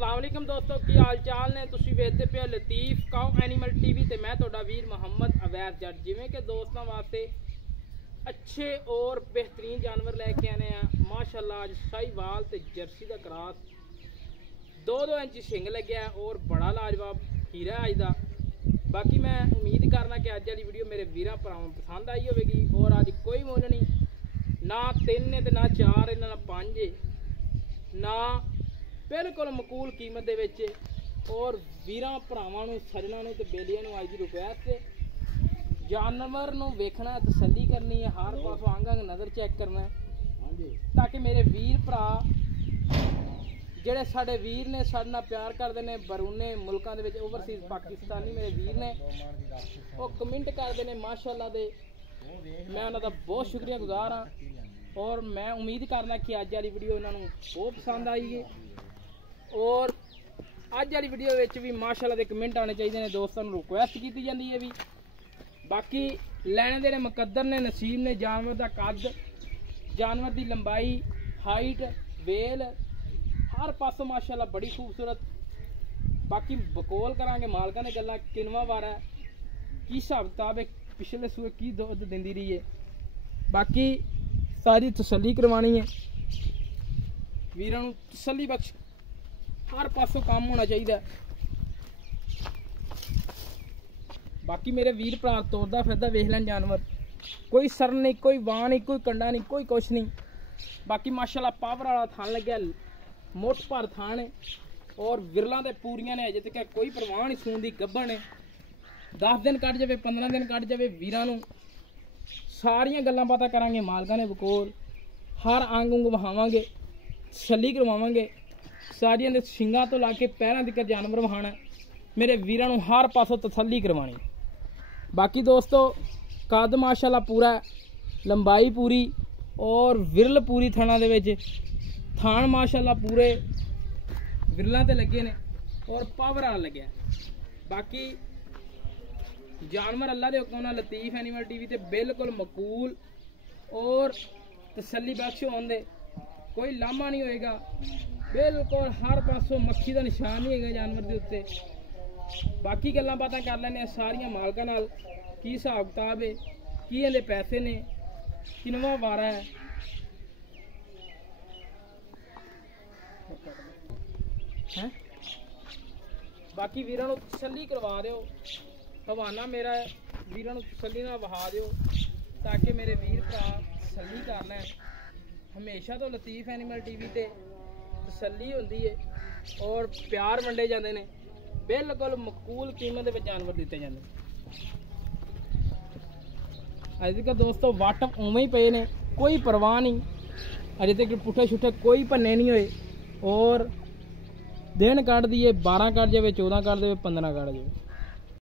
अस्सलाम वालेकुम दोस्तों की हाल चाल ने तुसी वेखते पे लतीफ काउ एनिमल टीवी ते मैं तोड़ा वीर मोहम्मद अवैस जट जिमें के दोस्तों वास्ते अच्छे और बेहतरीन जानवर लेके आने हैं। माशाल्लाह अज शाहीवाल ते जर्सी का क्रॉस 2-2 इंच सिंग लगे और बड़ा लाजवाब हीरा अज दा। बाकी मैं उम्मीद करना कि अज वाली वीडियो मेरे वीर भरावां पसंद आई होगी। और अज कोई मुल नहीं, ना 3 है ना 4 ना 5 ना बिल्कुल मकूल कीमत दे विच। और वीरां भरावां नूं सज्जणां नूं ते बेलियां नूं अज दी रुपैत ते जानवर नूं वेखना तसल्ली करनी है, हर पासों अंग अंग नज़र चेक करना है ताकि मेरे वीर भरा जेड़े साडे वीर ने साडे नाल प्यार करदे ने बरूने मुल्कां दे विच ओवरसीज़ पाकिस्तानी मेरे वीर ने वो कमेंट करदे ने माशाअल्लाह दे। मैं उन्हां दा बहुत शुक्रिया गुजार हाँ और मैं उम्मीद करना कि अज वाली वीडियो उन्होंने बहुत पसंद आई है। और अज वाली वीडियो विच भी माशाअल्लाह दे कमेंट आने चाहिए ने, दोस्तों नूं रिक्वेस्ट की जाती है भी। बाकी लैने देने मुकद्दर ने, नसीब ने। जानवर का कद, जानवर की लंबाई, हाइट, वेल हर पासों माशाअल्लाह बड़ी खूबसूरत। बाकी बकोल करांगे मालकां ने गल्लां किनवा वारा है, की हिसाब किताब है, पिछले सूए की दुध दिंदी रही है। बाकी सारी तसल्ली करवानी है, वीरां नूं तसल्ली बख्श हर पासों काम होना चाहिए। बाकी मेरे वीर भरा तोड़दा फिरदा वेख लैन जानवर, कोई सर नहीं, कोई वाह नहीं, कोई कंडा नहीं, कोई कुछ नहीं। बाकी माशाअल्लाह पावर वाला थान लग्या, मुठ भर थान है और विरलां ते पूरियां ने। अजे तक कोई परवाह नहीं, सून दी गब्बन है। 10 दिन कट जाए, 15 दिन कट जाए, वीरां नूं सारियां गल्लां बातां करांगे मालकां ने बकोल, हर अंग उंग वहावांगे, तसल्ली करवावांगे। सारियां दे शिंगां तो ला के पैरां तक जानवर वहाना, मेरे वीरां नूं हर पासों तसल्ली करवानी। बाकी दोस्तों कद माशाअल्लाह पूरा, लंबाई पूरी और विरल पूरी थाना दे विच। थान माशाअल्लाह पूरे विरलां ते लगे ने और पावर वाला लगे। बाकी जानवर अल्लाह दे हुक्म नाल लतीफ एनिमल टीवी ते बिल्कुल मकूल और तसल्ली बख्श होंदे, कोई लामा नहीं होएगा। बिल्कुल हर पासों मक्खी का निशान नहीं है जानवर के उत्ते। बाकी गल्लां बातां कर लैने सारियां मालकां नाल, की हिसाब किताब है, की इहदे पैसे ने, किनवा वारा है। बाकी वीरां नूं तसल्ली करवा दिओ, हवाना मेरा वीरां नूं तसल्ली नाल वहा दिओ ताकि मेरे वीर भरा तसल्ली कर लैन। हमेशा तो लतीफ एनिमल टीवी ते तसल्ली होंदी है और प्यार वंडे जाते हैं, बिल्कुल मकूल कीमत में जानवर दिते जाते। अज तक दोस्तों वट उवें ही पे ने, कोई परवाह नहीं। अजे तक पुठे छुट्टे कोई भन्ने नहीं हुए और दिन कट दिए 12 कट जाए, 14 कट दे, 15 कट जाए।